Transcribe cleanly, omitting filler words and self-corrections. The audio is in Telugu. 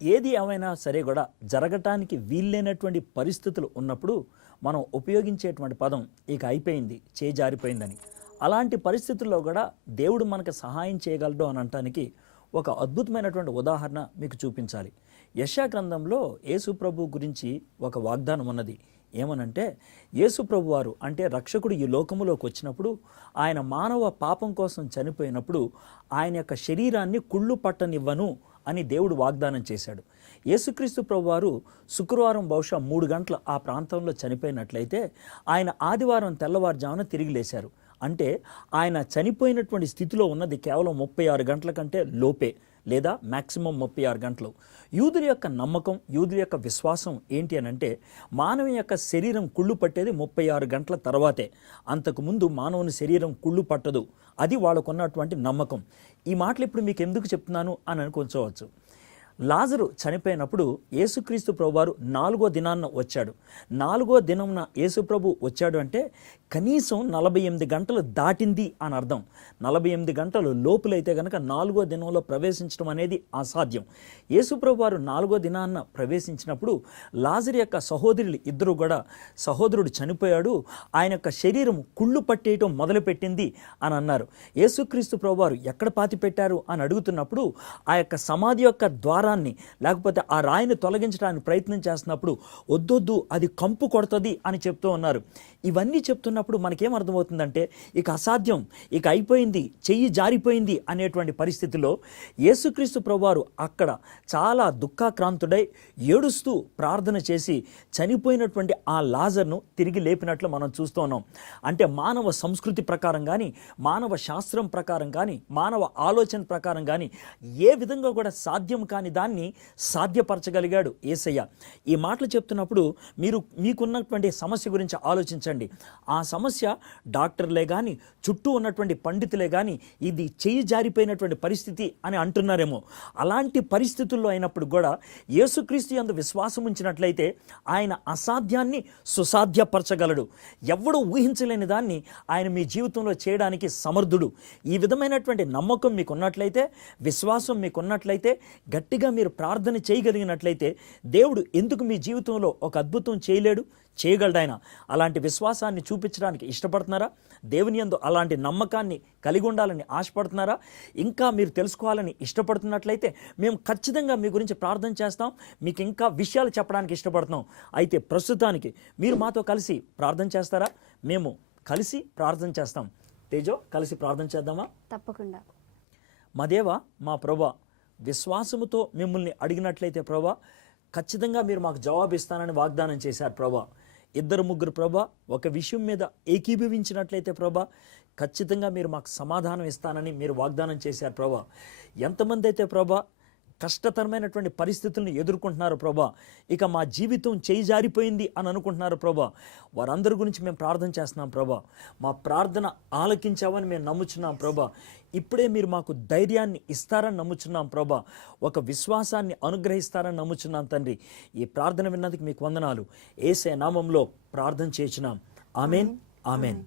ఏది ఏమైనా సరే కూడా జరగటానికి వీల్లేనటువంటి పరిస్థితులు ఉన్నప్పుడు మనం ఉపయోగించేటువంటి పదం ఇక అయిపోయింది, చేజారిపోయిందని. అలాంటి పరిస్థితుల్లో కూడా దేవుడు మనకు సహాయం చేయగలడు అని అనటానికి ఒక అద్భుతమైనటువంటి ఉదాహరణ మీకు చూపించాలి. యెషయా గ్రంథంలో యేసు ప్రభు గురించి ఒక వాగ్దానం ఉన్నది. ఏమనంటే, యేసు ప్రభు వారు అంటే రక్షకుడు ఈ లోకములోకి వచ్చినప్పుడు, ఆయన మానవ పాపం కోసం చనిపోయినప్పుడు ఆయన యొక్క శరీరాన్ని కుళ్ళు పట్టనివ్వను అని దేవుడు వాగ్దానం చేశాడు. యేసుక్రీస్తు ప్రభు వారు శుక్రవారం బహుశా 3 గంటలు ఆ ప్రాంతంలో చనిపోయినట్లయితే ఆయన ఆదివారం తెల్లవారుజామున తిరిగి లేశారు. అంటే ఆయన చనిపోయినటువంటి స్థితిలో ఉన్నది కేవలం 36 గంటల కంటే లోపే, లేదా మ్యాక్సిమం 36 గంటలు. యూదుల యొక్క నమ్మకం, యూదుల యొక్క విశ్వాసం ఏంటి అని అంటే, మానవుని యొక్క శరీరం కుళ్ళు పట్టేది 36 గంటల తర్వాతే. అంతకుముందు మానవుని శరీరం కుళ్ళు పట్టదు. అది వాళ్ళకున్నటువంటి నమ్మకం. ఈ మాటలు ఇప్పుడు మీకు ఎందుకు చెప్తున్నాను అని అనుకోవచ్చు. లాజరు చనిపోయినప్పుడు యేసుక్రీస్తు ప్రభు వారు 4వ దినాన్న వచ్చాడు. 4వ దినంన యేసు ప్రభు వచ్చాడు అంటే కనీసం 48 గంటలు దాటింది అని అర్థం. 48 గంటలు లోపులైతే కనుక 4వ దినంలో ప్రవేశించడం అనేది అసాధ్యం. యేసు ప్రభు వారు 4వ దినాన్న ప్రవేశించినప్పుడు లాజరు యొక్క సహోదరులు ఇద్దరు కూడా, సహోదరుడు చనిపోయాడు, ఆయన యొక్క శరీరం కుళ్ళు పట్టేయటం మొదలుపెట్టింది అని అన్నారు. యేసుక్రీస్తు ప్రభు వారు ఎక్కడ పాతి పెట్టారు అని అడుగుతున్నప్పుడు ఆ యొక్క సమాధి యొక్క ద్వారాన్ని, లేకపోతే ఆ రాయిని తొలగించడానికి ప్రయత్నం చేస్తున్నప్పుడు వద్దొద్దు అది కంపు కొడుతుంది అని చెప్తూ ఉన్నారు. ఇవన్నీ చెప్తున్నప్పుడు మనకేం అర్థమవుతుందంటే, ఇక అసాధ్యం, ఇక అయిపోయింది, చెయ్యి జారిపోయింది అనేటువంటి పరిస్థితిలో యేసుక్రీస్తు ప్రభువారు అక్కడ చాలా దుఃఖాక్రాంతుడై ఏడుస్తూ ప్రార్థన చేసి చనిపోయినటువంటి ఆ లాజర్ను తిరిగి లేపినట్లు మనం చూస్తూ ఉన్నాం. అంటే మానవ సంస్కృతి ప్రకారం కానీ, మానవ శాస్త్రం ప్రకారం కానీ, మానవ ఆలోచన ప్రకారం కానీ ఏ విధంగా కూడా సాధ్యం కాని దాన్ని సాధ్యపరచగలిగాడు యేసయ్య. ఈ మాటలు చెప్తున్నప్పుడు మీకున్నటువంటి సమస్య గురించి ఆలోచించండి. ఆ సమస్య డాక్టర్లే కానీ, చుట్టూ ఉన్నటువంటి పండితులే కానీ ఇది చెయ్యి జారిపోయినటువంటి పరిస్థితి అని అంటున్నారేమో. అలాంటి పరిస్థితుల్లో అయినప్పుడు కూడా యేసుక్రీస్తు యందు విశ్వాసం ఉంచినట్లయితే ఆయన అసాధ్యాన్ని సుసాధ్యపరచగలడు. ఎవడు ఊహించలేని దాన్ని ఆయన మీ జీవితంలో చేయడానికి సమర్థుడు. ఈ విధమైనటువంటి నమ్మకం మీకున్నట్లయితే, విశ్వాసం మీకున్నట్లయితే, గట్టిగా మీరు ప్రార్థన చేయగలిగినట్లయితే దేవుడు ఎందుకు మీ జీవితంలో ఒక అద్భుతం చేయలేడు? చేయగలడు ఆయన. అలాంటి విశ్వాసాన్ని చూపించడానికి ఇష్టపడుతున్నారా? దేవుని యందు అలాంటి నమ్మకాన్ని కలిగి ఉండాలని ఆశపడుతున్నారా? ఇంకా మీరు తెలుసుకోవాలని ఇష్టపడుతున్నట్లయితే మేము ఖచ్చితంగా మీ గురించి ప్రార్థన చేస్తాం, మీకు ఇంకా విషయాలు చెప్పడానికి ఇష్టపడుతున్నాం. అయితే ప్రస్తుతానికి మీరు మాతో కలిసి ప్రార్థన చేస్తారా? మేము కలిసి ప్రార్థన చేస్తాం. తేజో, కలిసి ప్రార్థన చేద్దామా? తప్పకుండా. మా దేవా, మా ప్రభా, విశ్వాసముతో మిమ్మల్ని అడిగినట్లయితే ప్రభా ఖచ్చితంగా మీరు మాకు జవాబు ఇస్తానని వాగ్దానం చేశారు ప్రభా. 2-3 ప్రభా ఒక విషయం మీద ఏకీభవించినట్లయితే ప్రభా ఖచ్చితంగా మీరు మాకు సమాధానం ఇస్తానని మీరు వాగ్దానం చేశారు ప్రభా. ఎంతమంది అయితే ప్రభా కష్టతరమైనటువంటి పరిస్థితులను ఎదుర్కొంటున్నారు ప్రభా, ఇక మా జీవితం చేయి జారిపోయింది అని అనుకుంటున్నారు ప్రభా, వారందరి గురించి మేము ప్రార్థన చేస్తున్నాం ప్రభా. మా ప్రార్థన ఆలకించావని మేము నమ్ముచున్నాం ప్రభా. ఇప్పుడే మీరు మాకు ధైర్యాన్ని ఇస్తారని నమ్ముచున్నాం ప్రభా. ఒక విశ్వాసాన్ని అనుగ్రహిస్తారని నమ్ముచున్నాం తండ్రి. ఈ ప్రార్థన విన్నందుకు మీకు వందనాలు. యేసయ్య నామంలో ప్రార్థన చేయుచున్నాం. ఆమేన్, ఆమేన్.